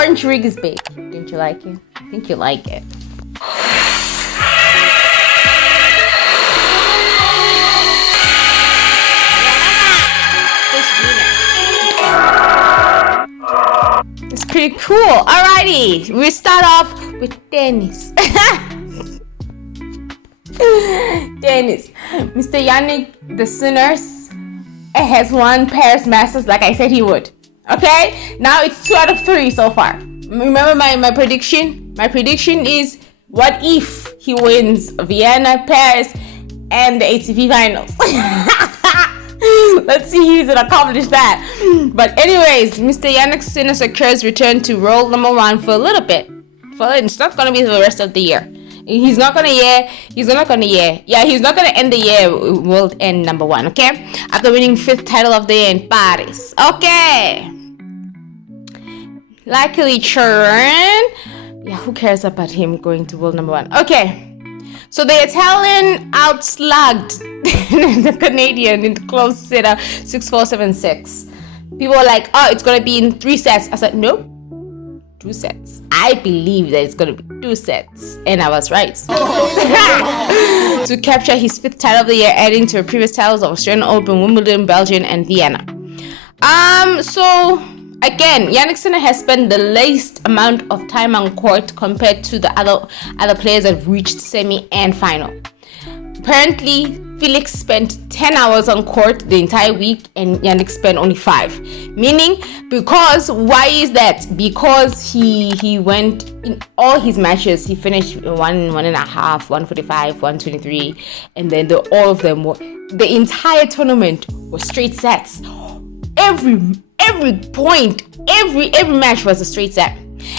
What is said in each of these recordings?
orange rig is big. Didn't you like it? I think you like it. It's pretty cool. Alrighty, we start off with tennis. Tennis. Mr. Jannik Sinner has won Paris Masters like I said he would. Okay, now it's 2 out of 3 so far. Remember my prediction? My prediction is, what if he wins Vienna, Paris, and the ATP Finals? Let's see if he's gonna accomplish that. But anyways, Mr. Jannik Sinner secures return to world number 1 for a little bit. It's not gonna be the rest of the year. He's not gonna end the year world end number 1, okay? After winning 5th title of the year in Paris. Okay. Luckily, children. Yeah, who cares about him going to world number 1? Okay. So the Italian outslugged the Canadian in the close sitter 6-4, 7-6. People were like, oh, it's gonna be in 3 sets. I said, nope. 2 sets. I believe that it's going to be 2 sets. And I was right. To capture his 5th title of the year, adding to the previous titles of Australian Open, Wimbledon, Belgium, and Vienna. So, again, Jannik Sinner has spent the least amount of time on court compared to the other players that have reached semi and final. Apparently, Felix spent 10 hours on court the entire week and Jannik spent only 5. Meaning, why is that? Because he went in all his matches, he finished 1.5, 145, 123, and then all of them were, the entire tournament was straight sets. Every point, every match was a straight set.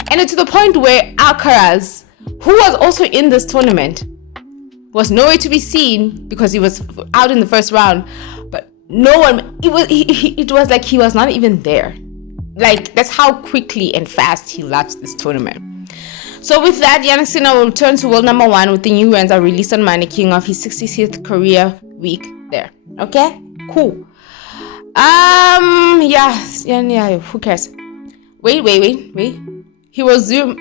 And to the point where Alcaraz, who was also in this tournament, was nowhere to be seen because he was out in the first round, but no one, it was like he was not even there. Like, that's how quickly and fast he left this tournament. So with that, Jannik Sinner will return to world number 1 with the new ranks are released on Monday, kicking off his 66th career week there. Okay, cool. Yeah, who cares? Wait. He will zoom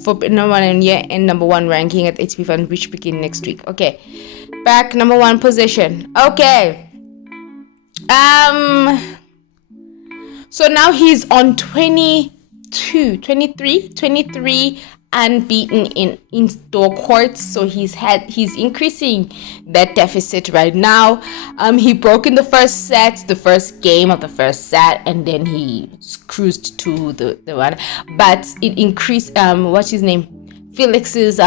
for number 1 and year and number 1 ranking at ATP Finals, which begin next week. Okay, back number 1 position. Okay. So now he's on 23 unbeaten in indoor courts. So he's increasing that deficit right now. He broke in the first game of the first set, and then he cruised to the one. But it increased. What's his name? Felix's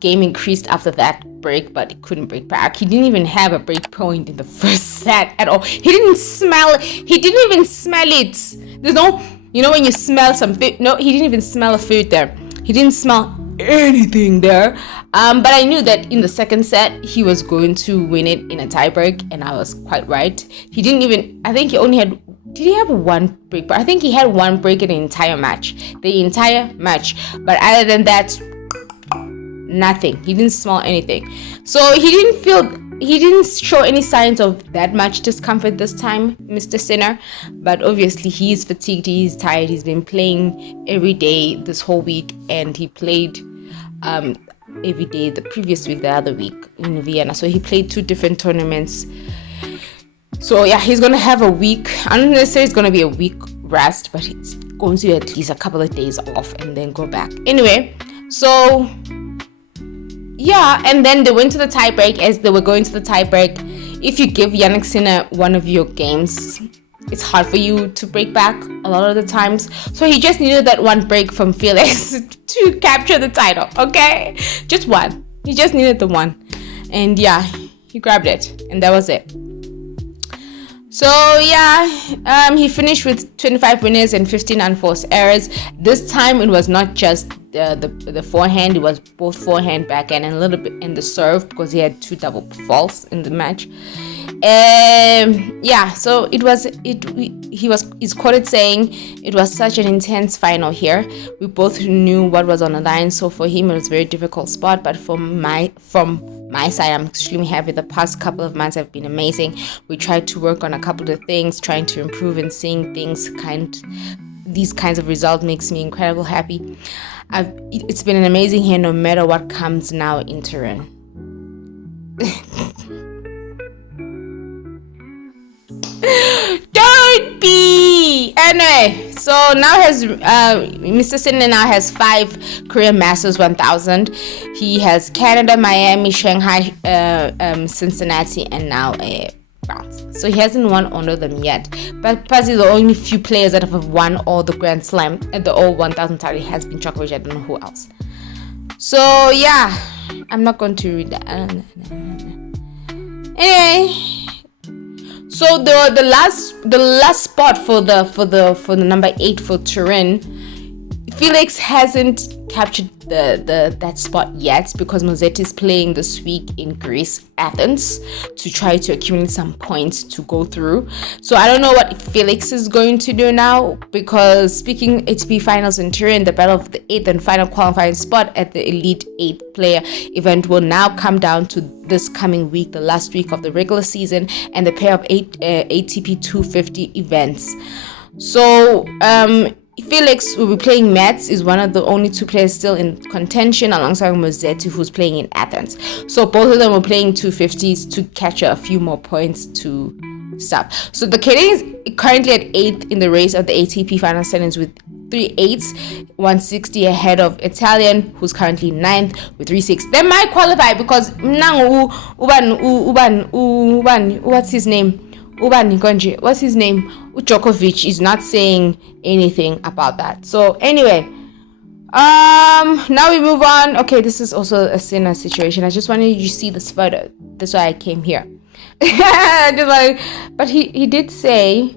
game increased after that break, but he couldn't break back. He didn't even have a break point in the first set at all. He didn't even smell it. There's no, when you smell some food. No, he didn't even smell a food there. He didn't smell anything there. But I knew that in the second set he was going to win it in a tiebreak, and I was quite right. He didn't even, I think he only had, did he have 1 break? But I think he had 1 break in the entire match. But other than that, nothing. He didn't smell anything. So he didn't show any signs of that much discomfort this time, Mr. Sinner. But obviously he is fatigued, he is tired. He's been playing every day this whole week, and he played every day the previous week, the other week in Vienna. So he played 2 different tournaments. So yeah, he's gonna have a week. I don't necessarily it's gonna be a week rest, but it's going to be at least a couple of days off and then go back. Anyway, so yeah, and then they went to the tiebreak. As they were going to the tiebreak, if you give Jannik Sinner one of your games, it's hard for you to break back a lot of the times. So he just needed that 1 break from Felix to capture the title, okay? Just 1. He just needed the 1. And yeah, he grabbed it, and that was it. So yeah, he finished with 25 winners and 15 unforced errors. This time it was not just the forehand, it was both forehand, backhand, and a little bit in the serve, because he had 2 double faults in the match. Yeah, so he's quoted saying, "It was such an intense final here. We both knew what was on the line, so for him it was a very difficult spot, but from my side, I'm extremely happy. The past couple of months have been amazing. We tried to work on a couple of things, trying to improve and seeing things these kinds of results makes me incredibly happy. It's been an amazing year no matter what comes now in Turin. Don't be! Anyway, so now Mr. Sinner now has 5 Korean Masters 1000. He has Canada, Miami, Shanghai, Cincinnati, and now France. So he hasn't won all of them yet. But probably the only few players that have won all the Grand Slam and the all 1000 title has been Djokovic. I don't know who else. So yeah, I'm not going to read that. Anyway, so the last spot for the number 8 for Turin, Felix hasn't captured that spot yet because Musetti is playing this week in Greece, Athens, to try to accumulate some points to go through. So I don't know what Felix is going to do now, because speaking ATP Finals in Turin, the battle of the 8th and final qualifying spot at the Elite 8 player event will now come down to this coming week, the last week of the regular season, and the pair of ATP 250 events. So Felix will be playing Metz, is one of the only 2 players still in contention alongside Musetti, who's playing in Athens. So both of them are playing 250s to catch a few more points to stop. So the Canadian is currently at 8th in the race of the ATP final standings with 3 8s, 160 ahead of Italian, who's currently 9th with 3 6. They might qualify because what's his name? What's his name? Djokovic is not saying anything about that. So anyway, now we move on. Okay, this is also a Sinner situation. I just wanted you to see this photo. That's why I came here. But he did say,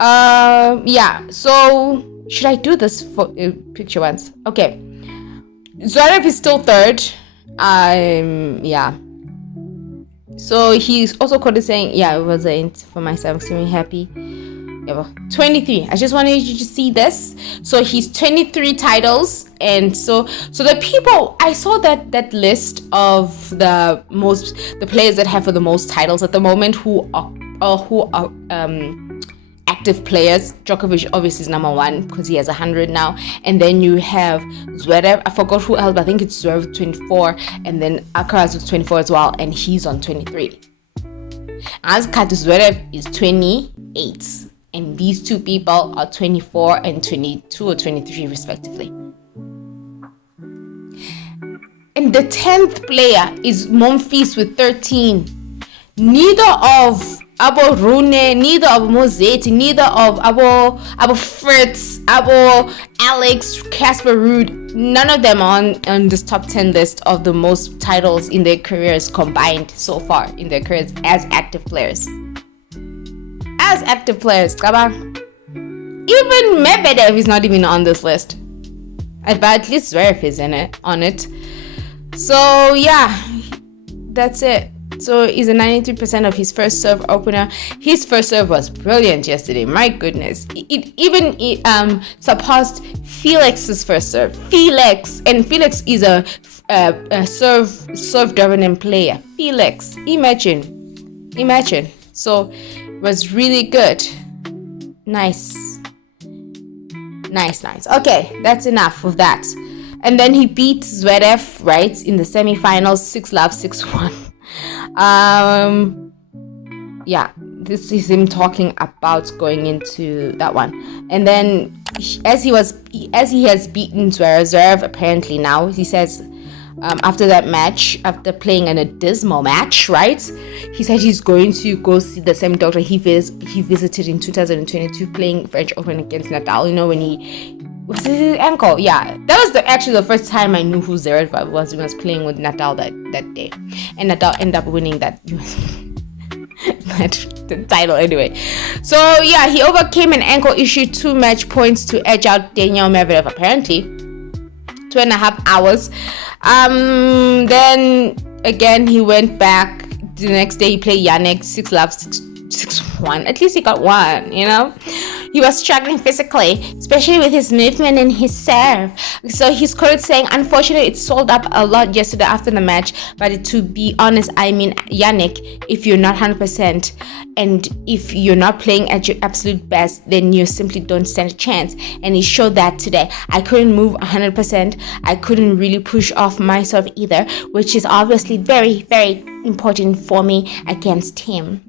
yeah. So should I do this for picture once? Okay, Zverev is still 3rd. Yeah. So he's also quoted saying, yeah, it was for myself. I'm extremely happy. Yeah, well, 23. I just wanted you to see this. So he's 23 titles, and so the people, I saw that list of the players that have the most titles at the moment who are active players. Djokovic obviously is number 1 because he has 100 now, and then you have Zverev. I forgot who else, but I think it's Zverev 24, and then Alcaraz with 24 as well, and he's on 23. As Zverev is 28, and these 2 people are 24 and 22 or 23 respectively. And the 10th player is Monfils with 13. Neither of Abo Rune, neither of Musetti, neither of Abo Fritz, Abo Alex, Casper Ruud, none of them are on this top 10 list of the most titles in their careers combined so far in their careers as active players. Come on. Even Medvedev is not even on this list. But at least Zverev is on it. So yeah, that's it. So he's a 93% of his first serve opener. His first serve was brilliant yesterday. My goodness, it even surpassed Felix's first serve. Felix is a serve dominant player. Felix, imagine. So it was really good. Nice. Okay, that's enough of that. And then he beat Zverev, right, in the semifinals, 6-love, 6-1. Yeah, this is him talking about going into that one. And then as he has beaten Zverev apparently now, he says after that match, after playing in a dismal match, right, he said he's going to go see the same doctor he visited in 2022 playing French Open against Nadal. You know, when he was his ankle. Yeah, that was actually the first time I knew who Zverev was when I was playing with Nadal that day, and Nadal ended up winning that the title anyway. So yeah, he overcame an ankle issue 2 match points to edge out Daniel Medvedev apparently. 2.5 hours. Then again he went back the next day. He played Jannik 6-love, 6-1. At least he got one, you know. he was struggling physically, especially with his movement and his serve. So he's quoted saying, unfortunately, it sold up a lot yesterday after the match. But to be honest, I mean, Jannik, if you're not 100% and if you're not playing at your absolute best, then you simply don't stand a chance. And he showed that today. I couldn't move 100%. I couldn't really push off myself either, which is obviously very, very important for me against him.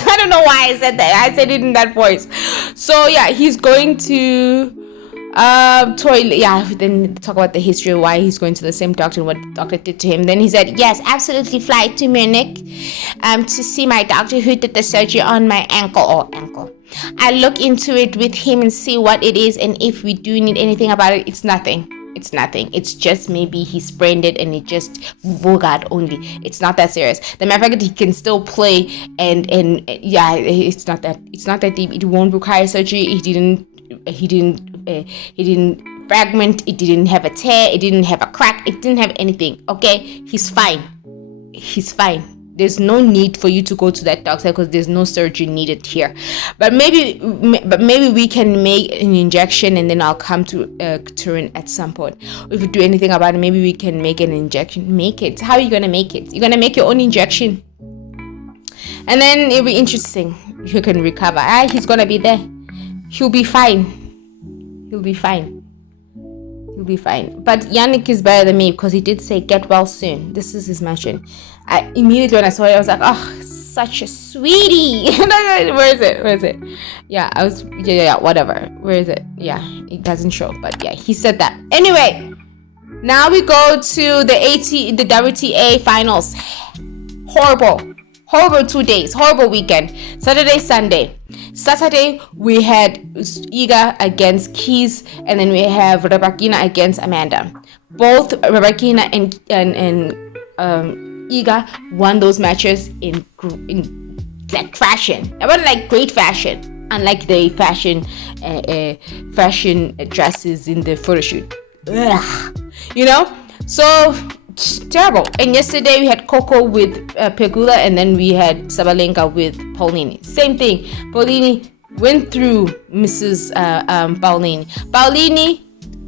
I don't know why I said that. I said it in that voice. So yeah, he's going to toilet. Yeah, then talk about the history of why he's going to the same doctor and what the doctor did to him. Then he said, yes, absolutely fly to Munich to see my doctor who did the surgery on my ankle. I look into it with him and see what it is, and if we do need anything about it. It's nothing. It's just maybe he sprained it and it just vogat only. It's not that serious. The matter of fact, he can still play, and yeah, it's not that deep. It won't require surgery. He didn't fragment. It didn't have a tear. It didn't have a crack. It didn't have anything. Okay, he's fine. There's no need for you to go to that doctor because there's no surgery needed here. But maybe we can make an injection, and then I'll come to Turin at some point. If we do anything about it, maybe we can make an injection. Make it. How are you gonna make it? You're gonna make your own injection, and then it'll be interesting. You can recover. He's gonna be there. He'll be fine. But Jannik is better than me because he did say get well soon. This is his mission. Immediately when I saw it, I was like, oh, such a sweetie. Where is it? Yeah, whatever. Where is it? Yeah, it doesn't show, but yeah, he said that. Anyway, now we go to the WTA Finals. Horrible 2 days, horrible weekend. Saturday, Sunday. Saturday, we had Iga against Keys, and then we have Rybakina against Amanda. Both Rybakina and Iga won those matches in like fashion. It wasn't like great fashion, unlike the fashion dresses in the photo shoot. Ugh. You know, so terrible. And yesterday we had Coco with Pegula, and then we had Sabalenka with Paulini. Same thing. Paulini went through Mrs. Paulini. Paulini,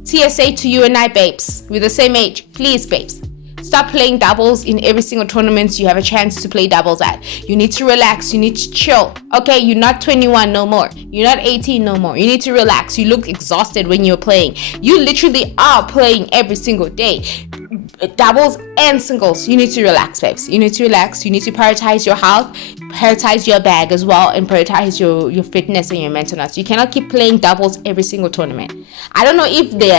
TSA to you and I, babes. We're the same age. Please, babes. Stop playing doubles in every single tournament you have a chance to play doubles at. You need to relax. You need to chill. Okay, you're not 21 no more. You're not 18 no more. You need to relax. You look exhausted when you're playing. You literally are playing every single day. Doubles and singles. You need to relax, babes. You need to relax. You need to prioritize your health, prioritize your bag as well, and prioritize your fitness and your mentalness. You cannot keep playing doubles every single tournament. I don't know if they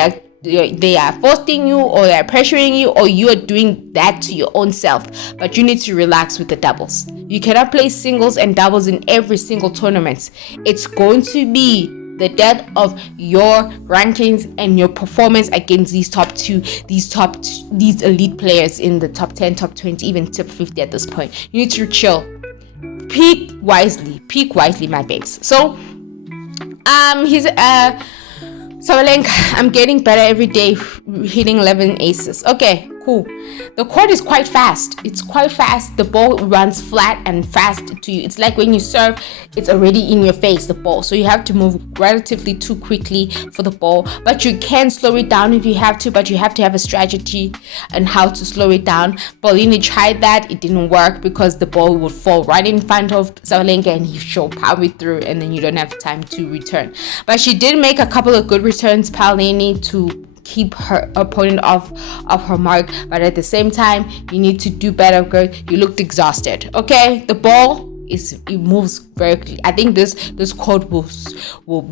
are forcing you or they are pressuring you, or you are doing that to your own self, but you need to relax with the doubles. You cannot play singles and doubles in every single tournament. It's going to be the death of your rankings and your performance against these these elite players in the top 10, top 20, even top 50 at this point. You need to chill. Peak wisely, my babes. So he's Sabalenka, I'm getting better every day, hitting 11 aces. Okay, cool. The court is quite fast. It's quite fast. The ball runs flat and fast to you. It's like when you serve, it's already in your face, the ball. So you have to move relatively too quickly for the ball. But you can slow it down if you have to, but you have to have a strategy on how to slow it down. Paulini tried that. It didn't work because the ball would fall right in front of Sabalenka and he should power it through, and then you don't have time to return. But she did make a couple of good returns, Paulini, to keep her opponent off her mark, but at the same time you need to do better, girl. You looked exhausted. Okay, the ball it moves very quickly. I think this court will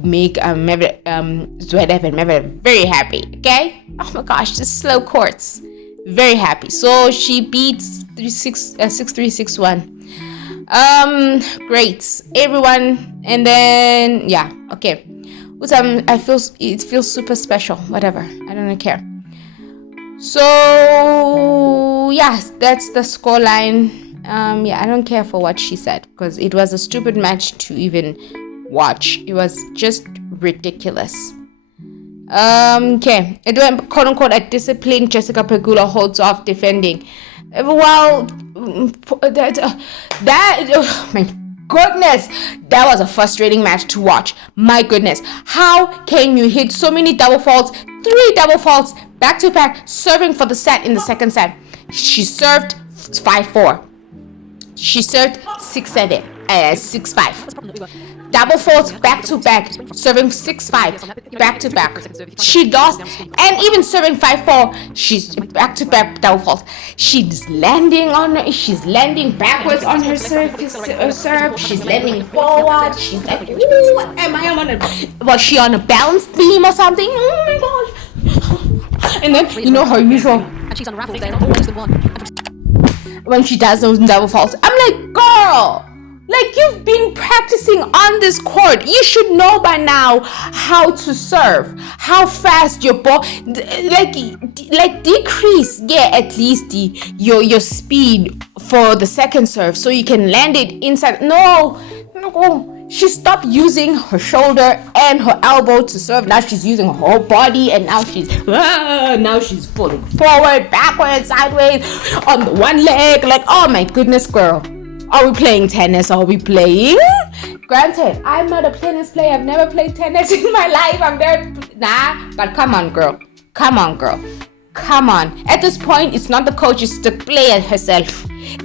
make Zverev and Medvedev very happy. Okay, oh my gosh, this slow courts, very happy. So she beats 6-3, 6-1. Great, everyone. And then yeah, okay. It feels super special. Whatever, I don't care. So yes, that's the scoreline. I don't care for what she said because it was a stupid match to even watch. It was just ridiculous. Okay, it went quote unquote a disciplined. Jessica Pegula holds off defending. Well, goodness, that was a frustrating match to watch. My goodness, how can you hit so many double faults, 3 double faults back to back, serving for the set in the second set? She served 5-4. She served 6-7, 6-5. Double faults back to back, serving 6-5 back to back. She lost, and even serving 5-4, she's back to back double faults. She's landing backwards on her serve. She's landing forward. She's like, ooh, was she on a balance beam or something? Oh my gosh! And then her usual. And she's unraveled there, always the one. When she does those double faults, I'm like, girl. Like, you've been practicing on this court. You should know by now how to serve, how fast your ball, like decrease, at least your speed for the second serve, so you can land it inside. No. She stopped using her shoulder and her elbow to serve. Now she's using her whole body, and now she's falling forward, backwards, sideways, on the one leg. Like, oh my goodness, girl. Are we playing tennis? Are we playing? Granted, I'm not a tennis player. I've never played tennis in my life. But come on, girl. Come on. At this point, it's not the coach, it's the player herself. And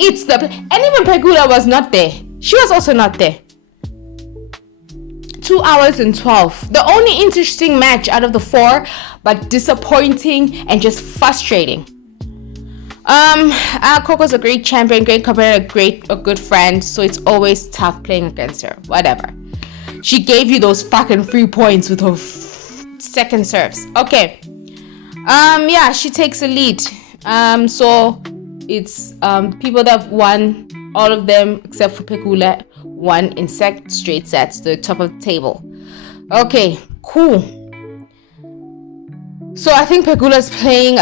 even Pegula was not there. She was also not there. 2 hours and 12. The only interesting match out of the 4, but disappointing and just frustrating. Coco's a great champion, great competitor, a good friend, so it's always tough playing against her. Whatever. She gave you those fucking 3 points with her second serves. Okay. She takes a lead. So it's people that have won, all of them except for Pegula, won in straight sets, the top of the table. Okay, cool. So I think Pegula's playing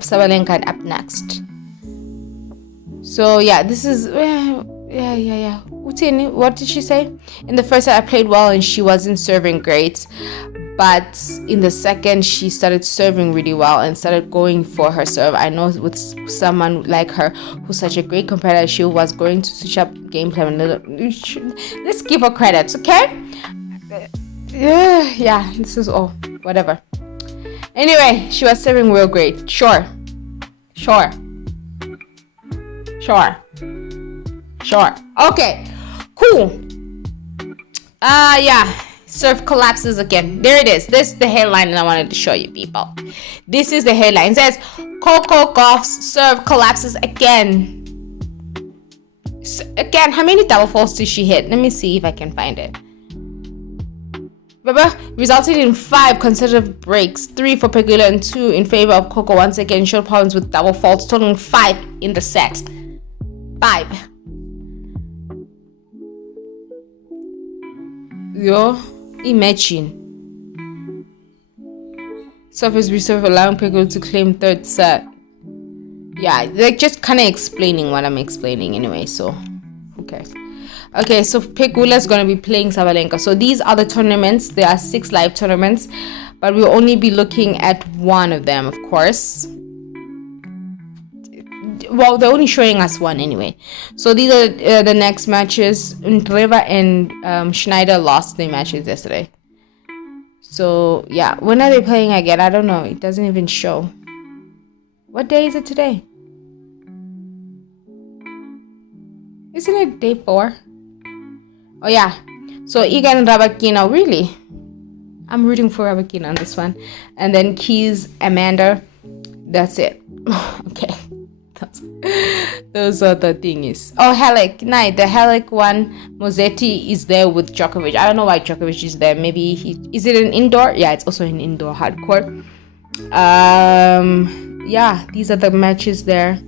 Sabalenka up next. So yeah, this is Utini, what did she say? In the first set I played well and she wasn't serving great, but in the second she started serving really well and started going for her serve. I know with someone like her who's such a great competitor, she was going to switch up game plan a little. Let's give her credit, okay? This is all. Whatever. Anyway, she was serving real great. Sure. Okay. Cool. Serve collapses again. There it is. This is the headline that I wanted to show you, people. This is the headline. It says Coco Gauff's serve collapses again. Again, how many double faults did she hit? Let me see if I can find it. Resulted in 5 consecutive breaks, 3 for Pegula and 2 in favor of Coco. Once again, showed problems with double faults, totaling 5 in the set. 5. Imagine. Surface reserve allowing Pegula to claim third set. Just kind of explaining what I'm explaining anyway, so who cares? Okay, so Pegula is going to be playing Sabalenka. So these are the tournaments. There are 6 live tournaments, but we'll only be looking at one of them, of course. Well, they're only showing us one anyway. So these are the next matches. Treva and Schneider lost their matches yesterday. So, when are they playing again? I don't know. It doesn't even show. What day is it today? Isn't it day 4? Oh yeah, so Iga and Rabakina, really? I'm rooting for Rabakina on this one. And then Keys, Amanda, that's it. Okay, those are the thingies. Oh, Halleck, the Halleck one, Mosetti is there with Djokovic. I don't know why Djokovic is there. Maybe is it an indoor? Yeah, it's also an indoor hardcore. These are the matches there.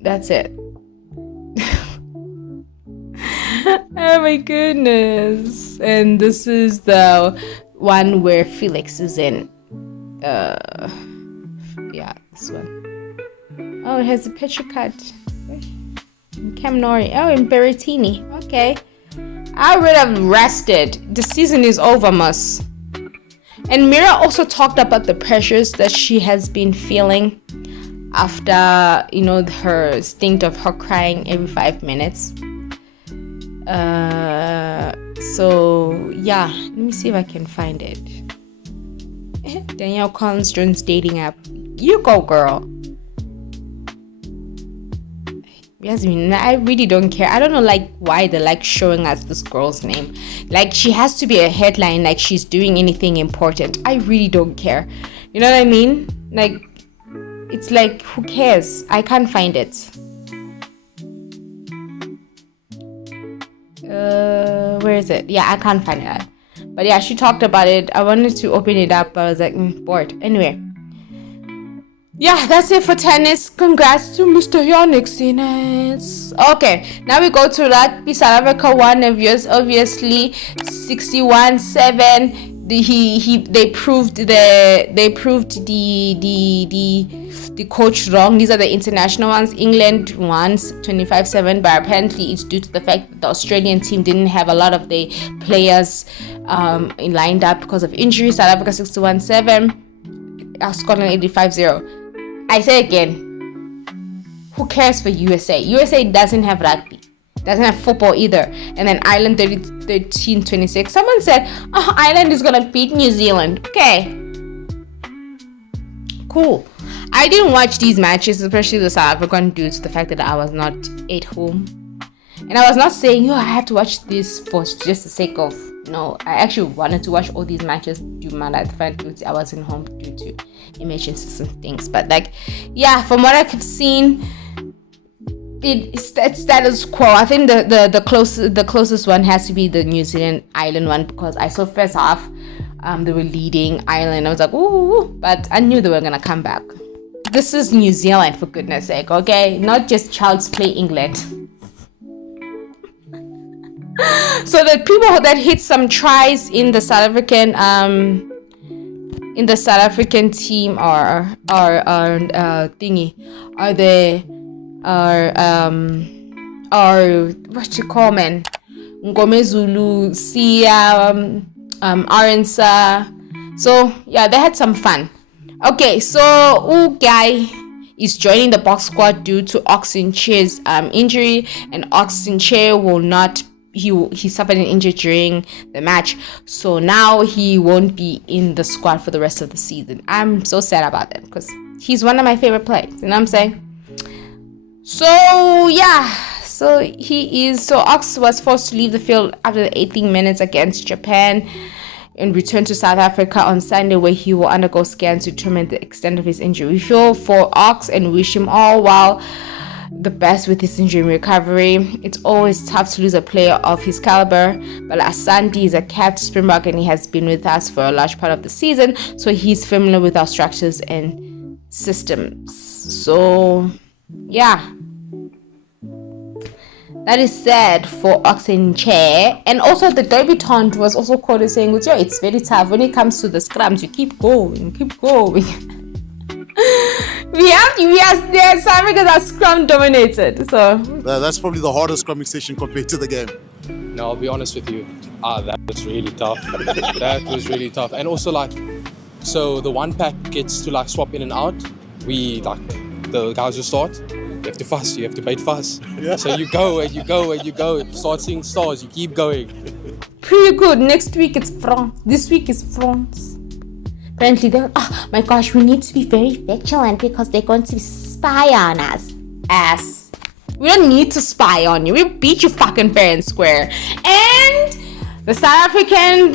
That's it. Oh my goodness. And this is the one where Felix is in. This one. Oh, it has a picture cut. Cam Nori. Oh, and Berrettini. Okay. I would have rested. The season is over, Mus. And Mira also talked about the pressures that she has been feeling after, her stint of her crying every 5 minutes. So yeah, let me see if I can find it. Danielle Collins joins dating app. You go, girl. Yasmin, I really don't care. I don't know why they're showing us this girl's name. She has to be a headline, she's doing anything important. I really don't care. You know what I mean? It's who cares? I can't find it. Where is it? Yeah, I can't find it. But yeah, she talked about it. I wanted to open it up, but I was bored. Anyway. Yeah, that's it for tennis. Congrats to Mr. Jannik Sinner. Okay, now we go to rugby. South Africa won, obviously 61-7. They proved the coach wrong. These are the international ones. England won 25-7, but apparently it's due to the fact that the Australian team didn't have a lot of the players lined up because of injury. South Africa 61-7. Scotland 85-0. I say again, who cares for USA? USA doesn't have rugby, doesn't have football either. And then Ireland 13-26. Someone said, Ireland is gonna beat New Zealand. Okay, cool. I didn't watch these matches, especially the South African, due to the fact that I was not at home. And I was not saying, I have to watch this for just the sake of. No, I actually wanted to watch all these matches due to my life. I wasn't home due to emergencies and things. But from what I've seen, it's status quo. I think the closest one has to be the New Zealand Ireland one, because I saw first half they were leading Ireland. I was like, ooh, but I knew they were gonna come back. This is New Zealand, for goodness sake, okay? Not just child's play England. So the people that hit some tries in the South African team are what you call, man, Ngomezulu, Sia, Arensa. So yeah, they had some fun. Okay, so guy is joining the box squad due to Oxenchair's injury, and Oxenchair will not. He suffered an injury during the match, so now he won't be in the squad for the rest of the season. I'm so sad about that because he's one of my favorite players. You know what I'm saying? So yeah, Ox was forced to leave the field after the 18 minutes against Japan and return to South Africa on Sunday, where he will undergo scans to determine the extent of his injury. We feel for Ox and wish him all the best with his injury recovery. It's always tough to lose a player of his caliber, but Asante is a capped Springbok and he has been with us for a large part of the season, so he's familiar with our structures and systems. So yeah, that is sad for Oxenchair. And also the debutant was also quoted saying, it's very tough when it comes to the scrums. You keep going. South Africans are scrum dominated, so that's probably the hardest scrumming session compared to the game. No, I'll be honest with you. That was really tough. That was really tough. And also so the one pack gets to swap in and out. We the guys who start, you have to fuss, you have to bait fuss. Yeah. So you go and you go and you go. Start seeing stars, you keep going. Pretty good. Next week it's France. This week is France. Apparently they're, my gosh, we need to be very vigilant because they're going to spy on us. We don't need to spy on you. We beat you fucking fair and square. And the South African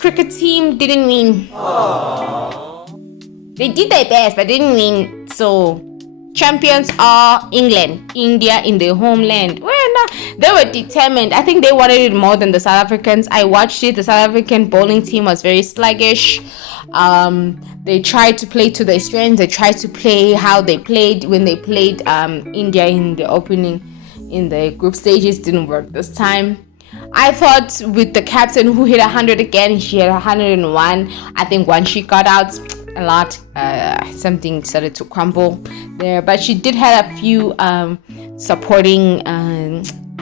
cricket team didn't win. Aww. They did their best, but didn't win. So champions are England, India in their homeland. Well, no, they were determined. I think they wanted it more than the South Africans. I watched it. The South African bowling team was very sluggish. They tried to play to their strengths. They tried to play how they played when they played India in the opening, in the group stages. Didn't work this time. I thought with the captain who hit 100 again, she had 101. I think once she got out, a lot, something started to crumble there. But she did have a few supporting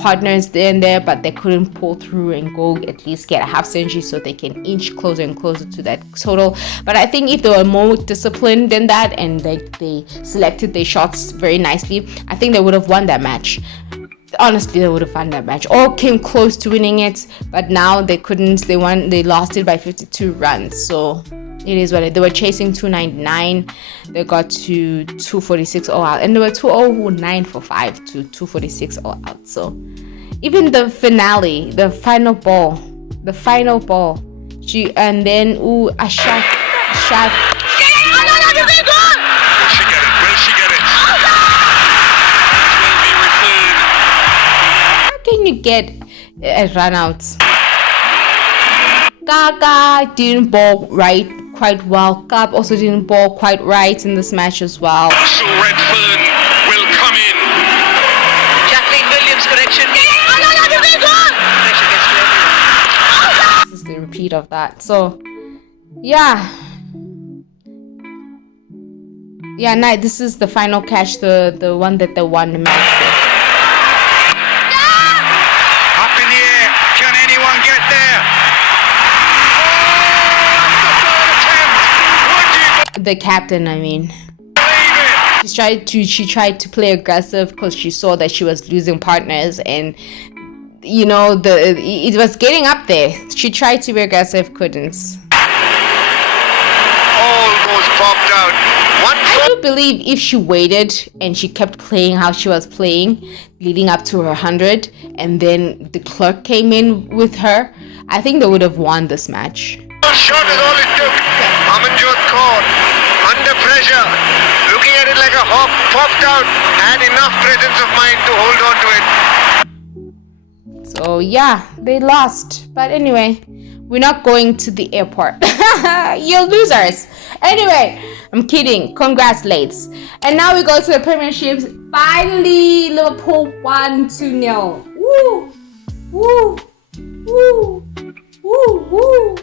partners there and there, but they couldn't pull through and go at least get a half century so they can inch closer and closer to that total. But I think if they were more disciplined than that and they selected their shots very nicely, I think they would have won that match. Honestly, they would have won that match or came close to winning it, but now they couldn't. They lost it by 52 runs. So it is what they were chasing 299. They got to 246 all out, and they were 209 for 5 to 246 all out. So even the finale, the final ball, and then a shot. Can you get a run out? Gaga didn't ball right quite well. Gab also didn't ball quite right in this match as well. Redfern will come in. Jacqueline Williams correction. This is the repeat of that. So yeah, this is the final catch, the one that they won the match with. The captain, I mean, she tried to play aggressive because she saw that she was losing partners, and you know it was getting up there. She tried to be aggressive, couldn't. Almost popped out. I do believe if she waited and she kept playing how she was playing leading up to her 100, and then the clerk came in with her, I think they would have won this match. Shot is all it took. Amanjot caught under pressure, looking at it like a hawk, popped out, had enough presence of mind to hold on to it. So yeah, they lost. But anyway, we're not going to the airport. You're losers. Anyway, I'm kidding. Congrats, Lates. And now we go to the Premierships. Finally, Liverpool won 2-0. Woo! Woo! Woo! Woo! Woo!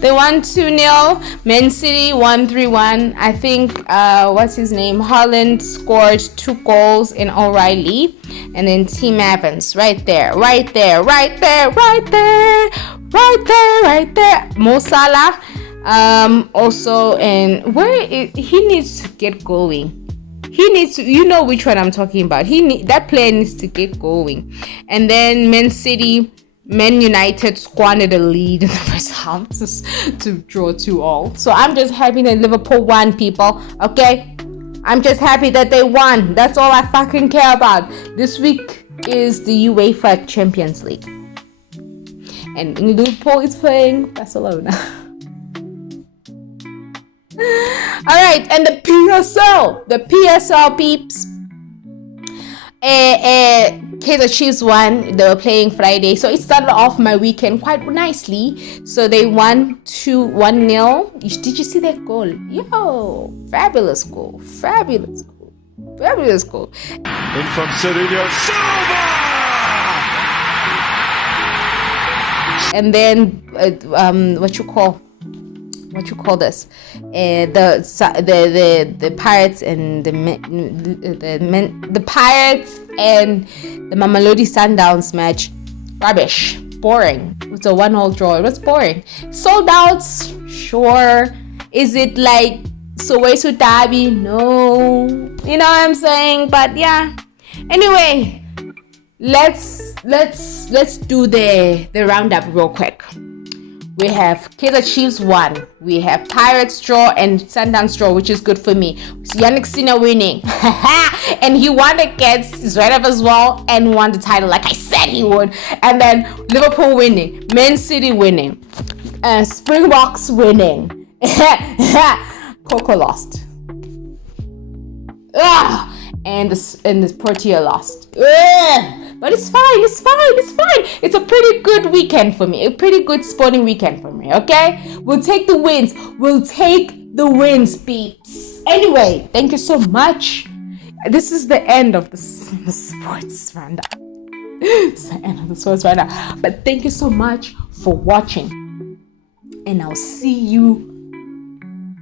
They won 2-0. Man City won 3-1. I think what's his name? Haaland scored 2 goals in O'Reilly, and then Team Evans right there. Mo Salah also, and he needs to get going. He needs to, you know which one I'm talking about. That player needs to get going. And then Man United squandered a lead in the first half to draw 2-2. So I'm just happy that Liverpool won, people. Okay? I'm just happy that they won. That's all I fucking care about. This week is the UEFA Champions League. And Liverpool is playing Barcelona. Alright, and the PSL peeps. Kaizer Chiefs won. They were playing Friday, so it started off my weekend quite nicely. So they won 1-0. Did you see that goal? Yo, fabulous goal. In from Cerullo Silva. And then what you call this? The Pirates and the Pirates and the Mamelodi Sundowns match, rubbish, boring. It's a 1-1 draw. It was boring. Sold out, sure. Is it like Soweto Derby? No. You know what I'm saying? But yeah. Anyway, let's do the roundup real quick. We have Kaizer Chiefs won. We have Pirates draw and Sundowns draw, which is good for me. So Jannik Sinner winning. And he won against Zverev as well and won the title like I said he would. And then Liverpool winning. Man City winning. Springboks winning. Coco lost. And this Portia lost. But it's fine. It's a pretty good weekend for me. A pretty good sporting weekend for me, okay? We'll take the wins. Peeps. Anyway, thank you so much. This is the end of the sports roundup. It's the end of the sports roundup. But thank you so much for watching. And I'll see you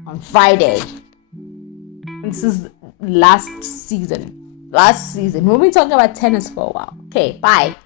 on Friday. This is last season. We'll be talking about tennis for a while. Okay, bye.